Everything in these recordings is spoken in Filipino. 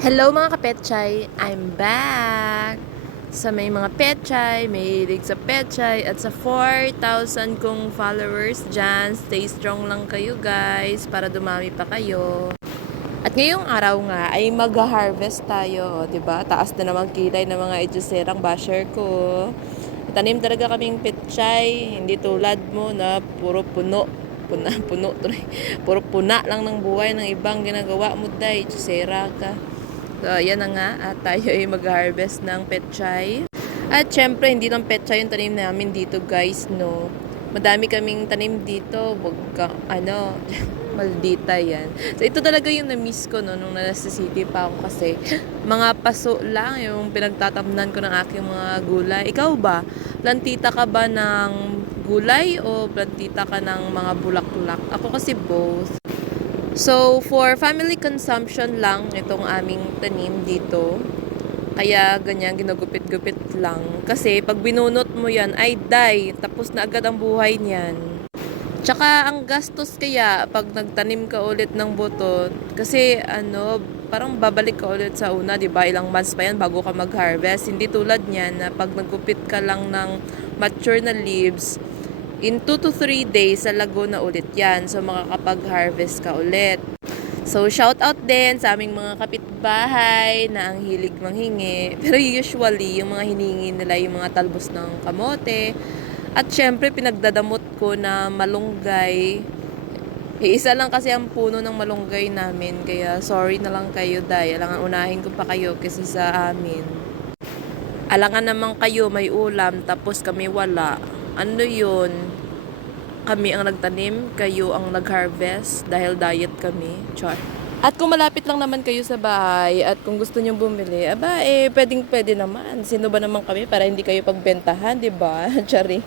Hello mga kapetchay! I'm back! Sa may mga petchay, may hilig sa petchay at sa 4,000 kong followers dyan, stay strong lang kayo guys para dumami pa kayo. At ngayong araw nga ay mag-harvest tayo, 'di ba? Taas na naman kilay ng mga ejuserang basher ko. Tanim talaga kaming petchay, hindi tulad mo na puro puno, puro puna lang ng buhay ng ibang ginagawa mo dahil ejusera ka. So, yan na nga. At tayo ay mag-harvest ng petchay. At syempre, hindi lang petchay yung tanim namin dito, guys, no. Madami kaming tanim dito. Maldita yan. So, ito talaga yung na-miss ko, no, nung nasa city pa ako kasi mga paso lang yung pinagtatamnan ko ng aking mga gulay. Ikaw ba? Plantita ka ba ng gulay o plantita ka ng mga bulaklak? Ako kasi both. So, for family consumption lang itong aming tanim dito. Kaya ganyan, ginagupit-gupit lang. Kasi pag binunot mo yan, ay die, tapos na agad ang buhay niyan. Tsaka ang gastos kaya pag nagtanim ka ulit ng buto, kasi parang babalik ka ulit sa una, 'di ba? Ilang months pa 'yan bago ka mag-harvest. Hindi tulad niyan na pag nagupit ka lang ng mature na leaves, in 2 to 3 days, sa Laguna ulit yan. So, makakapag-harvest ka ulit. So, shout out din sa aming mga kapitbahay na ang hilig manghingi. Pero usually, yung mga hiningi nila yung mga talbos ng kamote. At syempre, pinagdadamot ko na malunggay. Isa lang kasi ang puno ng malunggay namin. Kaya sorry na lang kayo dahil alangan unahin ko pa kayo kasi sa amin. Alangan naman kayo may ulam tapos kami wala. Ano yun? Kami ang nagtanim, kayo ang nag-harvest dahil diet kami. Char. At kung malapit lang naman kayo sa bahay at kung gusto nyong bumili, pwedeng-pwede naman. Sino ba naman kami para hindi kayo pagbentahan, 'di ba? Charing.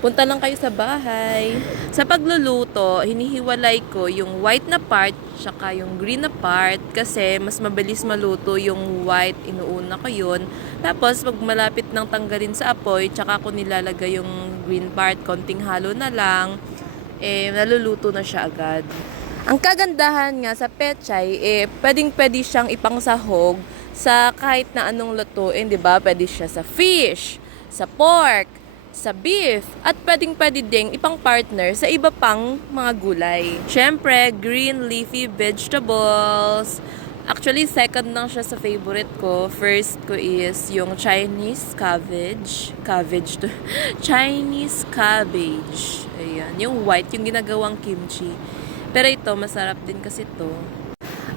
Punta lang kayo sa bahay. Sa pagluluto, hinihiwalay ko yung white na part tsaka yung green na part kasi mas mabilis maluto yung white, inuuna ko yun. Tapos pag malapit nang tanggalin sa apoy, tsaka ko nilalagay yung green part, konting halo na lang, naluluto na siya agad. Ang kagandahan nga sa petchay, pwedeng-pwede siyang ipangsahog sa kahit na anong lutuin, 'di ba? Pwede siya sa fish, sa pork, sa beef, at pwedeng-pwede ding ipang partner sa iba pang mga gulay. Syempre, green leafy vegetables. Actually, second lang siya sa favorite ko. First ko is yung Chinese cabbage. Chinese cabbage. Ayan, yung white, yung ginagawang kimchi. Pero ito, masarap din kasi to.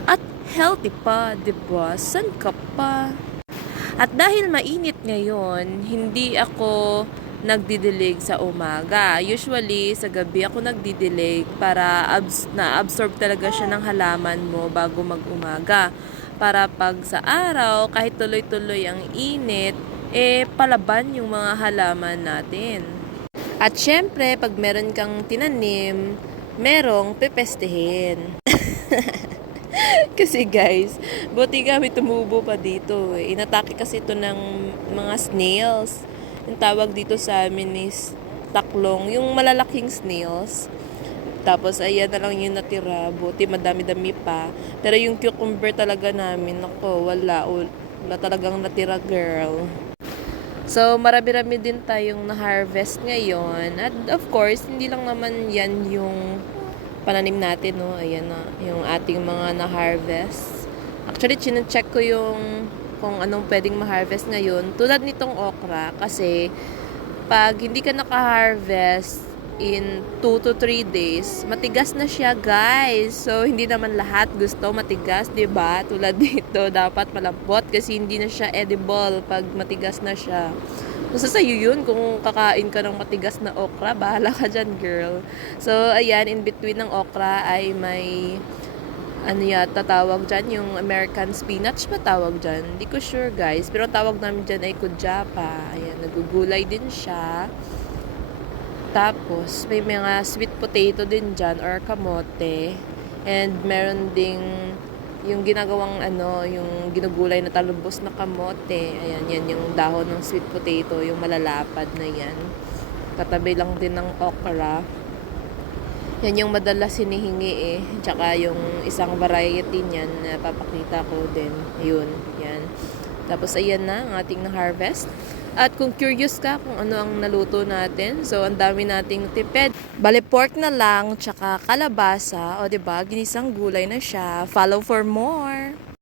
At healthy pa, 'di ba? San ka pa? At dahil mainit ngayon, hindi ako nagdidilig sa umaga. Usually, sa gabi ako nagdidilig para na-absorb talaga siya ng halaman mo bago mag-umaga. Para pag sa araw, kahit tuloy-tuloy ang init, palaban yung mga halaman natin. At syempre, pag meron kang tinanim, merong pepestehin. Kasi guys, buti kami tumubo pa dito. Inatake kasi ito ng mga snails. Yung tawag dito sa amin is taklong, yung malalaking snails. Tapos ayan na lang yung natira. Buti madami-dami pa. Pero yung cucumber talaga namin, nako, wala talagang natira, girl. So, marami-rami din tayong na-harvest ngayon. At of course, hindi lang naman yan yung pananim natin, no? Ayan na, yung ating mga na-harvest. Actually, chinecheck ko yung kung anong pwedeng ma-harvest ngayon. Tulad nitong okra, kasi pag hindi ka naka-harvest in 2 to 3 days, matigas na siya, guys. So, hindi naman lahat gusto matigas, 'di ba? Tulad dito, dapat malambot kasi hindi na siya edible pag matigas na siya. Basta sa'yo yun, kung kakain ka ng matigas na okra, bahala ka dyan, girl. So, ayan, in between ng okra ay may yata tawag dyan, yung American spinach ba tawag dyan? Hindi ko sure, guys. Pero tawag namin dyan ay kudyapa. Ayan, nagugulay din siya. Tapos, may mga sweet potato din dyan or kamote. And meron ding yung ginagawang yung ginugulay na talubos na kamote. Ayan, yan yung dahon ng sweet potato, yung malalapad na yan. Katabi lang din ng okra. Yan yung madalas hinihingi eh. Tsaka yung isang variety niyan na papakita ko din. Yun, yan. Tapos ayan na ang ating na-harvest. At kung curious ka kung ano ang naluto natin, so ang dami nating natipid. Bale pork na lang, tsaka kalabasa, o 'di ba? Ginisang gulay na siya. Follow for more.